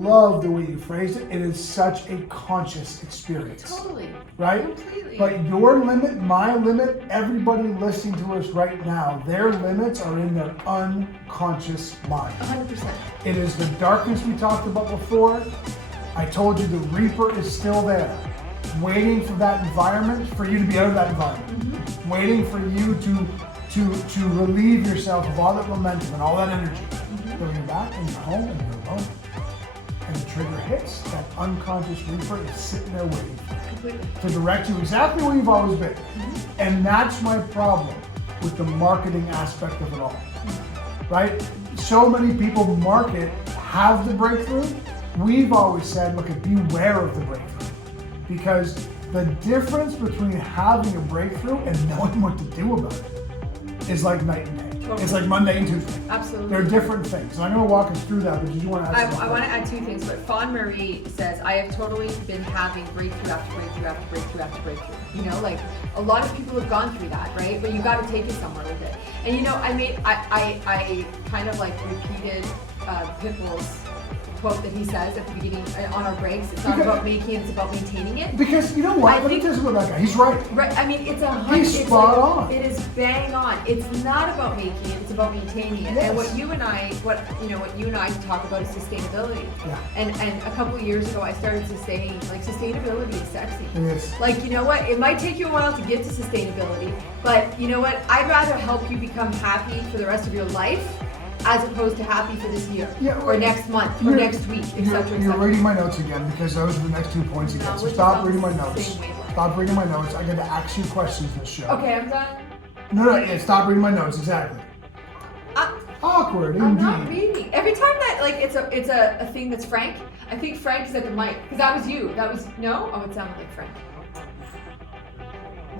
love the way you phrased it. It is such a conscious experience. Totally. Right? Completely. But your limit, my limit, everybody listening to us right now, their limits are in their unconscious mind. 100%. It is the darkness we talked about before. I told you the Reaper is still there, waiting for that environment, for you to be out of that environment, Mm-hmm. waiting for you to relieve yourself of all that momentum and all that energy. Mm-hmm. Then you're back and you're home and you're alone. And the trigger hits, that unconscious Reaper is sitting there waiting for you Completely. to direct you exactly where you've always been. Mm-hmm. And that's my problem with the marketing aspect of it all, right? So many people market, have the breakthrough. We've always said, look, beware of the breakthrough, because the difference between having a breakthrough and knowing what to do about it is like night and day. Totally. It's like Monday and Tuesday. Absolutely. They're different things. And I'm going to walk us through that, but did you want to add something? I want to add two things, but Fawn Marie says, I have totally been having breakthrough after breakthrough after breakthrough after breakthrough. You know, like a lot of people have gone through that, right? But you got to take it somewhere with it. And you know, I kind of like repeated Pitbull's quote that he says at the beginning on our breaks. It's not about making it, it's about maintaining it. Because you know what? I Let me think- tell you about that guy. He's right. Right, I mean, it's He's spot on. It is bang on. It's not about making it; it's about maintaining it. Yes. And what you and I talk about is sustainability. Yeah. And a couple of years ago, I started to say like sustainability is sexy. It is. Like, you know what? It might take you a while to get to sustainability, but you know what? I'd rather help you become happy for the rest of your life, as opposed to happy for this year, Yeah, or next month, or next week, etc. You're reading my notes again, because those are the next 2 points again. No, So we're stop just on reading my the notes. same wavelength. Stop reading my notes. I got to ask you questions this show. Okay, I'm done. No, yeah, stop reading my notes. Exactly. Awkward, I'm indeed. not reading. Every time that like it's a thing that's Frank, I think Frank is at the mic because that was you. That was no. Oh, it sounded like Frank.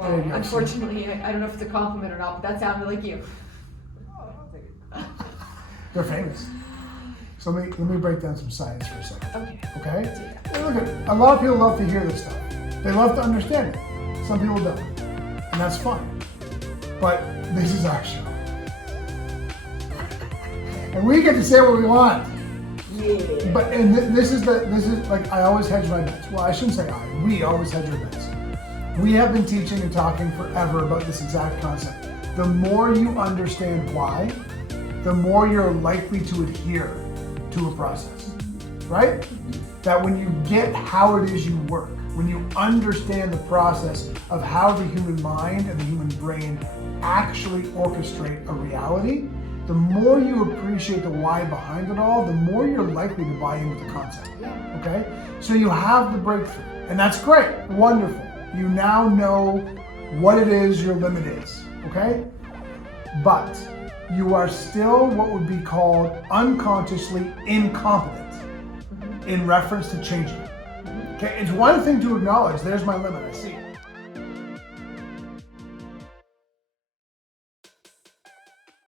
There you go. Unfortunately, I don't know if it's a compliment or not, but that sounded like you. They're famous. So let me break down some science for a second. Okay. Okay? Hey, look at a lot of people love to hear this stuff. They love to understand it. Some people don't, and that's fine. But this is our show, and we get to say what we want. Yeah. But this is like I always hedge my bets. Well, I shouldn't say I. We always hedge our bets. We have been teaching and talking forever about this exact concept. The more you understand why, the more you're likely to adhere to a process, right? That when you get how it is you work, when you understand the process of how the human mind and the human brain actually orchestrate a reality, the more you appreciate the why behind it all, the more you're likely to buy into the concept, okay? So you have the breakthrough, and that's great, wonderful. You now know what it is your limit is, okay? But you are still what would be called unconsciously incompetent in reference to changing it. Okay, it's one thing to acknowledge, there's my limit, I see it.